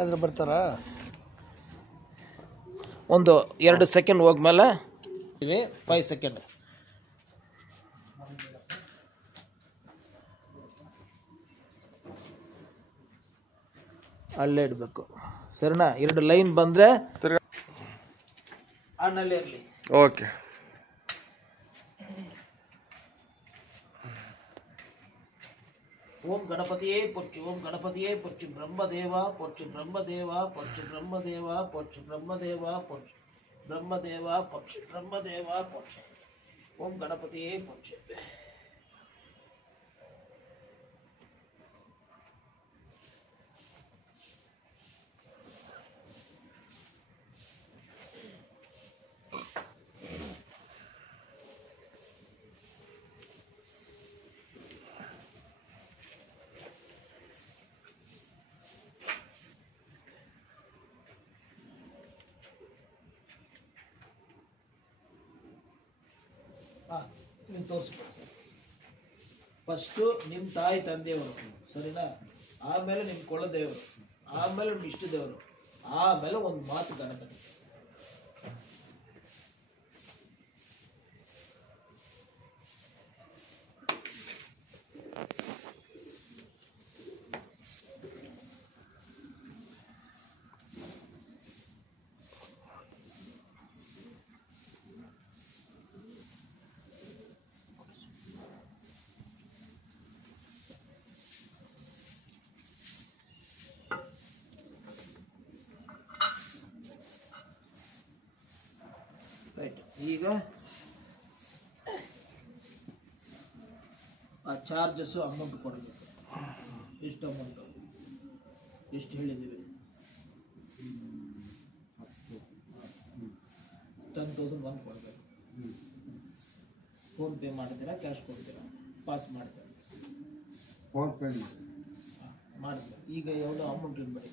ಆದ್ರೆ ಬರ್ತಾರಾ? ಒಂದು 2 ಸೆಕೆಂಡ್ ಹೋಗ್ಮೇಲೆ 5 ಸೆಕೆಂಡ್ ಅಲ್ಲೇ ಇಡಬೇಕು. ಸರಿನಾ? 2 ಲೈನ್ ಬಂದರೆ ಆನಲ್ಲೇ ಇರಲಿ. ಓಕೆ. ಓಂ ಗಣಪತಿಯೇ ಪೊಚ್ಚು, ಓಂ ಗಣಪತಿಯೇ ಪೊಚ್ಚು, ಬ್ರಹ್ಮದೇವ ಪೊಚ್ಚು, ಬ್ರಹ್ಮದೇವ ಪೊಚ್ಚು, ಬ್ರಹ್ಮದೇವ ಪೊಚ್ಚು, ಬ್ರಹ್ಮದೇವ ಪೊಚ್ಚು, ಬ್ರಹ್ಮದೇವ ಪೊಚ್ಚು, ಬ್ರಹ್ಮದೇವ ಪೊಚ್ಚು, ಓಂ ಗಣಪತಿಯೇ ಪೊಚ್ಚು. ನೀವು ತೋರಿಸ್ಬೋದು ಸರ್. ಫಸ್ಟು ನಿಮ್ಮ ತಾಯಿ ತಂದೆಯವರು, ಸರಿನಾ? ಆಮೇಲೆ ನಿಮ್ಮ ಕುಲದೇವರು, ಆಮೇಲೆ ನಿಮ್ಮ ಇಷ್ಟ ದೇವರು, ಆಮೇಲೆ ಒಂದು ಮಾತು ಗಣಪತಿ. ರೈಟ್. ಈಗ ಆ ಚಾರ್ಜಸ್ಸು ಅಮೌಂಟ್ ಕೊಡಬೇಕು. ಎಷ್ಟು ಅಮೌಂಟು? ಎಷ್ಟು ಹೇಳಿದ್ದೀವಿ? 10,001 ಕೊಡಬೇಕು. ಫೋನ್ಪೇ ಮಾಡ್ತೀರಾ, ಕ್ಯಾಶ್ ಕೊಡ್ತೀರಾ? ಪಾಸ್ ಮಾಡಿ ಸರ್. ಫೋನ್ಪೇ ಮಾಡಿ ಸರ್. ಈಗ ಯಾವುದೋ ಅಮೌಂಟ್ ಇರಬೇಡಿ,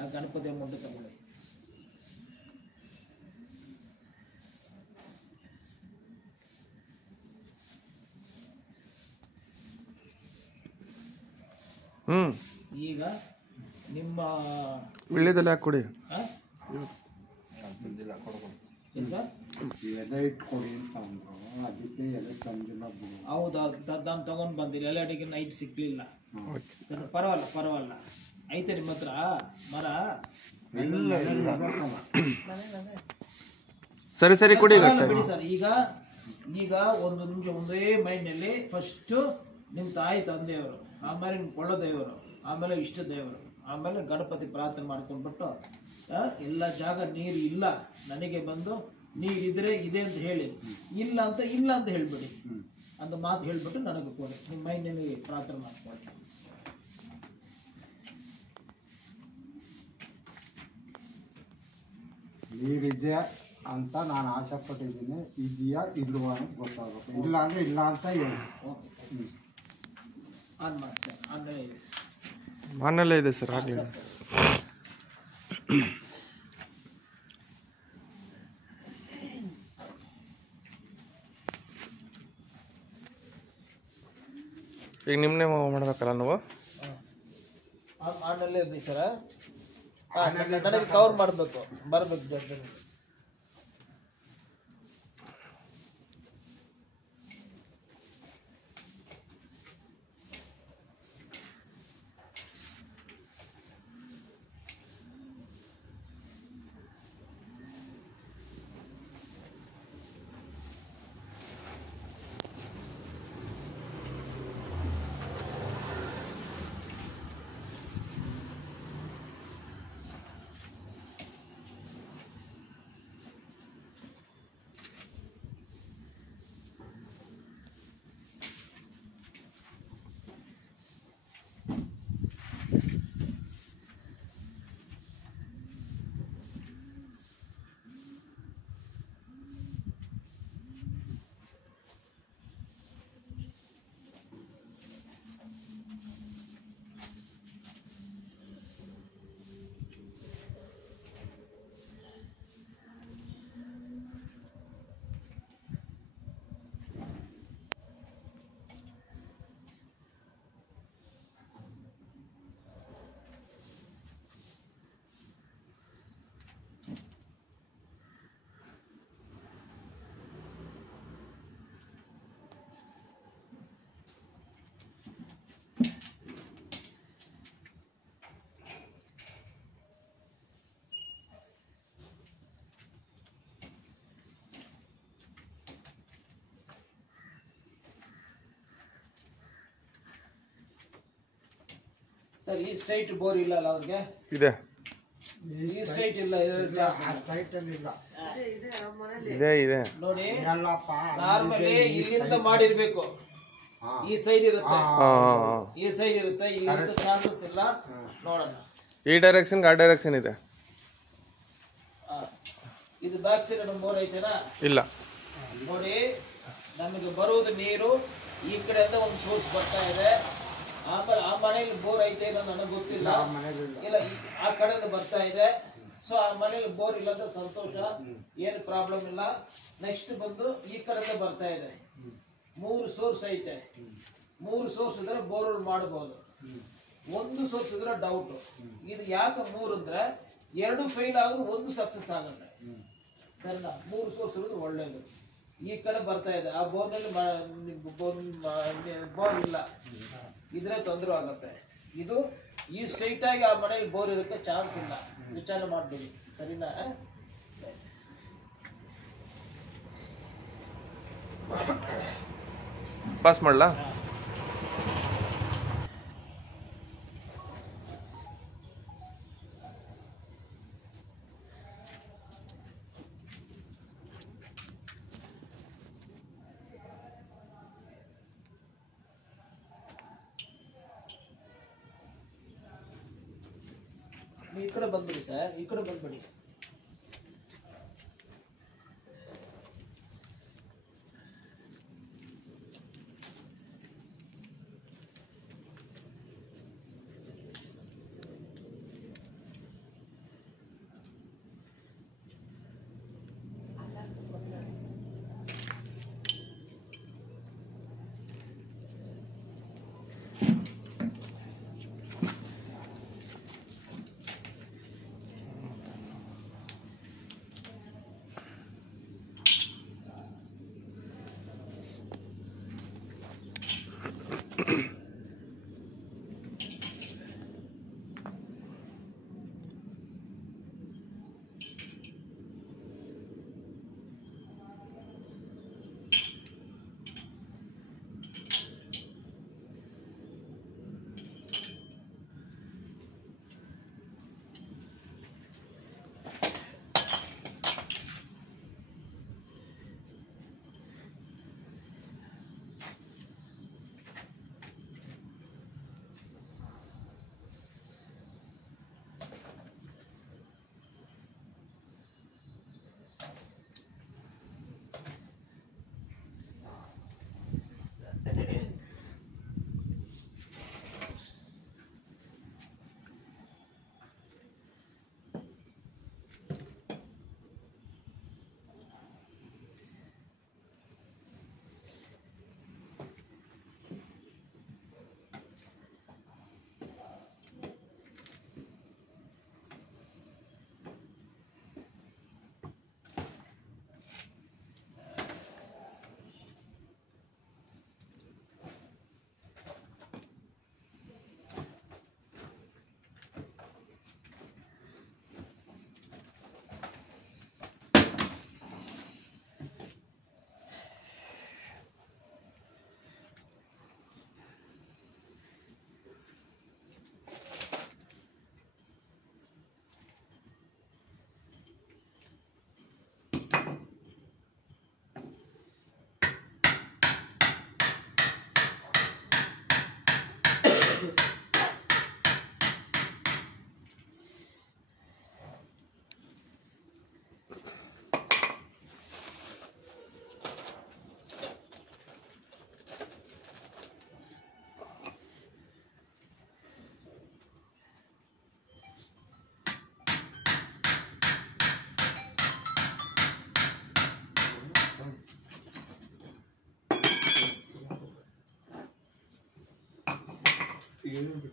ಆ ಗಣಪತಿ ಅಮೌಂಟ್ ತಗೊಳ್ಳಿ. ಈಗ ನಿಮ್ಮ ವಿಳ್ಯದೆಲೆ ಹಾಕಿ ಕೊಡಿ. ಎಲೆ ಇಟ್ಕೊಡಿ ಅಂತ ಅಂದ್ರು, ಅದಕ್ಕೆ ಎಲೆ ತಂದಿಲ್ಲ. ಹೌದಾ? ನಾನು ತಗೊಂಡು ಬಂದಿರಿ. ಎಲ್ಲ ಅಡಿಗೆ ನೈಟ್ ಸಿಗ್ಲಿಲ್ಲ. ಪರವಾಗಿಲ್ಲ ಪರವಾಗಿಲ್ಲ. ಐತೆ ನಿಮ್ಮ ಹತ್ರ ಮರ? ಸರಿ ಸರಿ ಕೊಡಿ. ಬಿಡಿ ಸರ್. ಈಗ ಒಂದು ನಿಮಿಷ ಒಂದೇ ಮೈಂಡ್ನಲ್ಲಿ ಫಸ್ಟು ನಿಮ್ಮ ತಾಯಿ ತಂದೆಯವರು, ಆಮೇಲೆ ನಿಮ್ಮ ಕುಲದೇವರು, ಆಮೇಲೆ ಇಷ್ಟ ದೇವರು, ಆಮೇಲೆ ಗಣಪತಿ ಪ್ರಾರ್ಥನೆ ಮಾಡ್ಕೊಂಡ್ಬಿಟ್ಟು ಎಲ್ಲ ಜಾಗ ನೀರು ಇಲ್ಲ ನನಗೆ ಬಂದು ನೀರಿದ್ರೆ ಇದೆ ಅಂತ ಹೇಳಿ, ಇಲ್ಲ ಅಂತ ಹೇಳ್ಬಿಡಿ. ಅಂತ ಮಾತು ಹೇಳ್ಬಿಟ್ಟು ನನಗೆ ಕೊಡಿ. ನಿಮ್ಮ ಮೈಂಡ್ನಲ್ಲಿ ಪ್ರಾರ್ಥನೆ ಮಾಡ್ಕೊಳ್ಳಿ. ನೀರಿದೆ ಅಂತ ನಾನು ಆಸೆ ಪಟ್ಟಿದ್ದೀನಿ. ಇದೆಯಾ ಇಲ್ವಾ ಅಂತ ಗೊತ್ತಾಗಬೇಕು. ಇಲ್ಲ ಅಂದರೆ ಇಲ್ಲ ಅಂತ ಹೇಳಿ. ಓಕೆ. ಆನ್ ಮಾಡಿ ಸರ್. ಆನ್ಲೈನ್ ಇದೆ. ಮನೆಯಲ್ಲೇ ಇದೆ ಸರ್. ಹಾಗೆ ಈಗ ನಿಮ್ಮನ್ನೇ ಮಾಡ್ಬೇಕಲ್ಲ ನೀವು? ಆನಲ್ಲೇ ಇರಲಿ ಸರ. ನನಗೆ ಕವರ್ ಬರಬೇಕು ಜೊತೆ. ಸರ್ ಈ ಸ್ಟ್ರೈಟ್ ಬೋರ್ ಇಲ್ಲ ಅಲ್ಲ ಅವ್ರಿಗೆ, ಇದೆ ಈ ಸ್ಟ್ರೈಟ್ ಇಲ್ಲ ಟೈಟಲ್ಲಿ ಇಲ್ಲ ಇದೆ ಇದೆ ನೋಡಿ. ಎಲ್ಲಪ್ಪ ನಾರ್ಮಲಿ ಇಲ್ಲಿಂದ ಮಾಡಿರ್ಬೇಕು, ಈ ಸೈಡ್ ಇರುತ್ತೆ, ಈ ಸೈಡ್ ಇರುತ್ತೆ, ಇಲ್ಲಿ ಚಾನ್ಸಸ್ ಇಲ್ಲ. ನೋಡೋಣ, ಈ ಡೈರೆಕ್ಷನ್ ಆ ಡೈರೆಕ್ಷನ್ ಇದೆ. ಇದು ಬ್ಯಾಕ್ ಸೈಡ್ ಬೋರ್ ಐತೆನಾ? ಇಲ್ಲ ನೋಡಿ, ನಮಗೆ ಬರುವುದು ನೀರು ಈ ಕಡೆಯಿಂದ ಒಂದು ಸೋರ್ಸ್ ಬರ್ತಾ ಇದೆ. ಆಮೇಲೆ ಆ ಮನೇಲಿ ಬೋರ್ ಐತೆ ಇಲ್ಲ ನನಗೆ ಗೊತ್ತಿಲ್ಲ, ಇಲ್ಲ ಆ ಕಡೆಯಿಂದ ಬರ್ತಾ ಇದೆ. ಸೊ ಆ ಮನೇಲಿ ಬೋರ್ ಇಲ್ಲ ಅಂದ್ರೆ ಸಂತೋಷ, ಏನು ಪ್ರಾಬ್ಲಮ್ ಇಲ್ಲ. ನೆಕ್ಸ್ಟ್ ಬಂದು ಈ ಕಡೆಯಿಂದ ಬರ್ತಾ ಇದೆ, 3 ಸೋರ್ಸ್ ಐತೆ. 3 ಸೋರ್ಸ್ ಇದ್ರೆ ಬೋರ್ವೆಲ್ ಮಾಡಬಹುದು, 1 ಸೋರ್ಸ್ ಇದ್ರೆ ಡೌಟ್. ಇದು ಯಾಕೆ 3 ಅಂದ್ರೆ 2 ಫೇಲ್ ಆದ್ರೂ 1 ಸಕ್ಸಸ್ ಆಗುತ್ತೆ. ಸರಿನಾ? 3 ಸೋರ್ಸ್ ಇರೋದು ಒಳ್ಳೇದು. ಈ ಕಡೆ ಬರ್ತಾ ಇದೆ, ಆ ಬೋರ್ನಲ್ಲಿ ಬೋರ್ ಇಲ್ಲ ಇದ್ರೆ ತೊಂದರೆ ಆಗುತ್ತೆ. ಇದು ಈ ಸ್ಟ್ರೈಟ್ ಆಗಿ ಆ ಮನೇಲಿ ಬೋರ್ ಇರುತ್ತೆ, ಚಾನ್ಸ್ ಇಲ್ಲ. ವಿಚಾರ ಮಾಡ್ಬೇಡಿ, ಸರಿನಾ? ಪಾಸ್ ಮಾಡ್ಲಾ? ಈ ಕಡೆ ಬಂದ್ಬಿಡಿ ಸರ್, ಈ ಕಡೆ ಬಂದ್ಬಿಡಿ.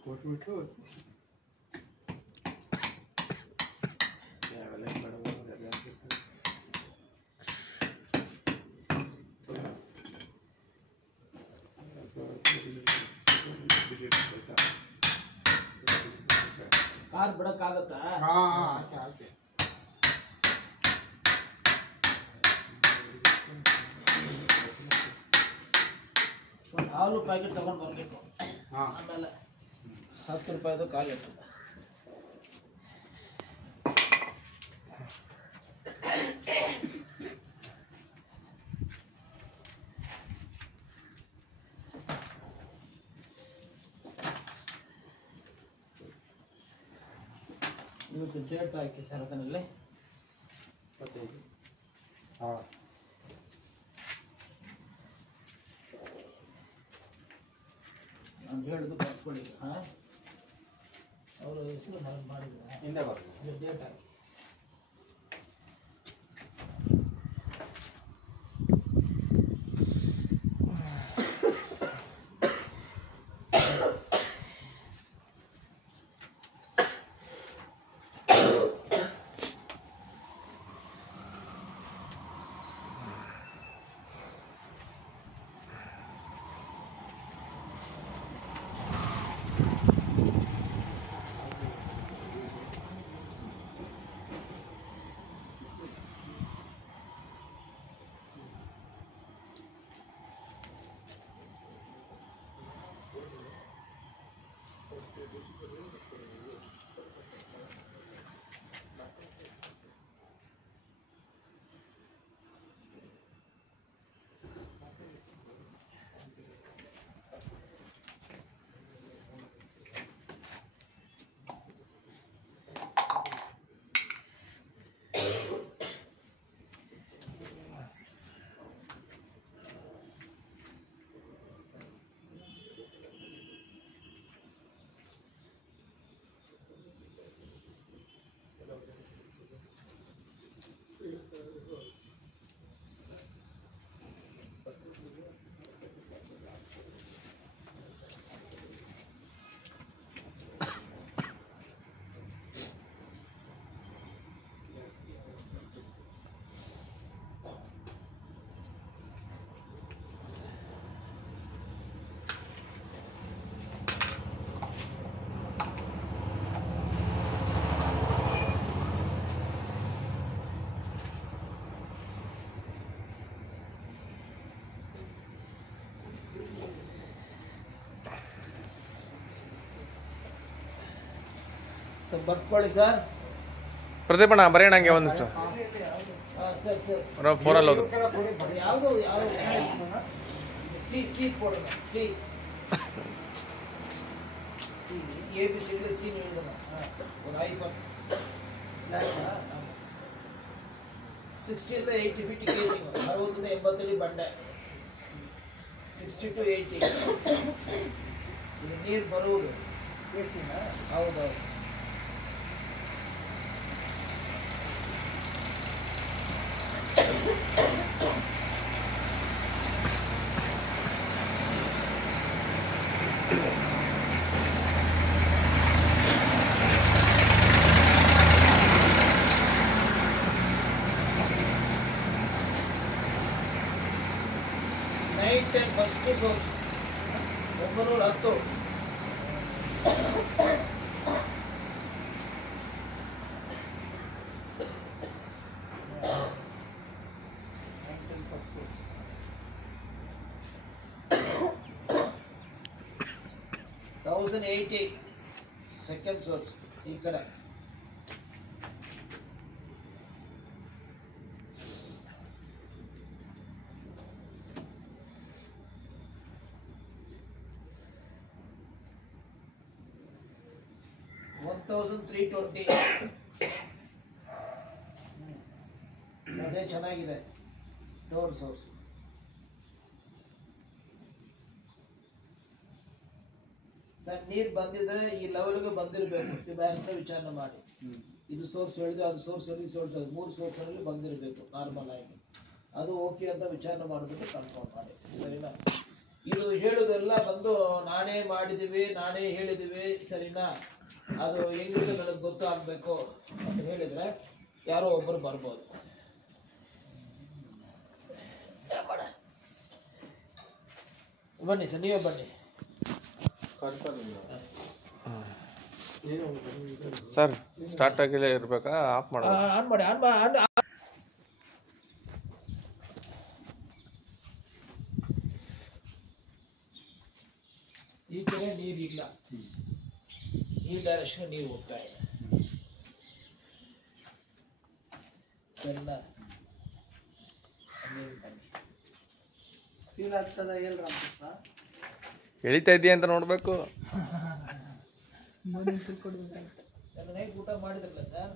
ಕೊಟ್ಬಿಟ್ಟು ಕಾರ್ ಬಿಡಕ್ಕಾಗತ್ತಾ? ಆಯ್ತು ಒಂದು ಹಾಲು ಪ್ಯಾಕೆಟ್ ತಗೊಂಡು ಬರ್ಬೇಕು. ಆಮೇಲೆ 10 ರೂಪಾಯಿದು 1/4 ಲೀಟರ್. ಇವತ್ತು ಡೇಟ್ ಹಾಕಿ ಸರ್ ಅದರಲ್ಲಿ 25. ಹಾಂ, ನಾನು ಹೇಳುದು ಬರ್ಕೊಳ್ಳಿ. ಹಾಂ, ಅವರ ಹೆಸರು ನಾನು ಮಾಡಿದ್ದೆ. ಹಿಂದೆ ಬರ್ಬೋದು. ಡೇಟ್ ಹಾಕಿ. ಬರ್ಕೊಳ್ಳಿ ಸರ್. ಪ್ರದೀಪಣ್ಣ ಬರೆಯೋಣ ಹಂಗೆ ಒಂದಿಷ್ಟು ಸರ್ ಸರ್ ಫೋನಲ್ಲಿ ಹೋದ್ರು. ಯಾವುದು ಸಿ ಸಿ ಕೊಡೋಣ. ಸಿ ABC ಸಿ ನೀಡಿದಲ್ಲ. ಒಂದು iPhone 60 to 80 feet casing, 60 to 80 ಅಡಿ ಬಂಡೆ, 60 to 80 ಇದು ನೀರು ಬರುವುದು ಕೇಸಿನ. ಹೌದೌದು. Night time first source 910. $1,080 second source ಈ ಕಡೆ. $1,320 ಅದೇ ಚೆನ್ನಾಗಿದೆ ಡೋರ್ ಸೋರ್ಸ್. ಸರ್ ನೀರು ಬಂದಿದ್ರೆ ಈ ಲೆವೆಲ್ಗೆ ಬಂದಿರಬೇಕು ಅಂತ ವಿಚಾರಣೆ ಮಾಡಿ. ಇದು ಸೋರ್ಸ್ ಹೇಳಿದ್ರೆ ಅದು ಸೋರ್ಸ್ ಹೇಳಿ ಸೋರ್ಸ್ 3 ಸೋರ್ಸ್ಗಳಲ್ಲಿ ಬಂದಿರಬೇಕು ನಾರ್ಮಲ್ ಆಗಿ. ಅದು ಓಕೆ ಅಂತ ವಿಚಾರಣೆ ಮಾಡಿಬಿಟ್ಟು ಕನ್ಫರ್ಮ್ ಮಾಡಿ, ಸರಿನಾ? ಇದು ಹೇಳುವುದೆಲ್ಲ ಬಂದು ನಾನೇ ಮಾಡಿದ್ದೀವಿ, ನಾನೇ ಹೇಳಿದ್ದೀವಿ, ಸರಿನಾ? ಅದು ಹೆಂಗಸ ನನಗೆ ಗೊತ್ತಾಗಬೇಕು ಅಂತ ಹೇಳಿದರೆ ಯಾರೋ ಒಬ್ಬರು ಬರ್ಬೋದು. ಬನ್ನಿ ಸರ್, ನೀವೇ ಬನ್ನಿ ಸರ್. ಸ್ಟಾರ್ಟ್ ಆಗಿಲ್ಲ ಇರ್ಬೇಕಾ ಆಫ್ ಮಾಡೋದು? ಆನ್ ಮಾಡಿ. ಈ ಕಡೆ ನೀರಿಲ್ಲ. ಈ ಡೈರೆಕ್ಷನ್ ನೀವು ಹೋಗ್ತಾ ಇದೆ ಸರಿನಾ ಫೀಲ್ ಆಗ್ತದ ಹೇಳ್ರಪ್ಪ ಎಳಿತಾ ಇದೆಯಾ ಅಂತ ನೋಡಬೇಕು. ನನ್ನ ನೈಟ್ ಊಟ ಮಾಡಿದ್ರಲ್ಲ ಸರ್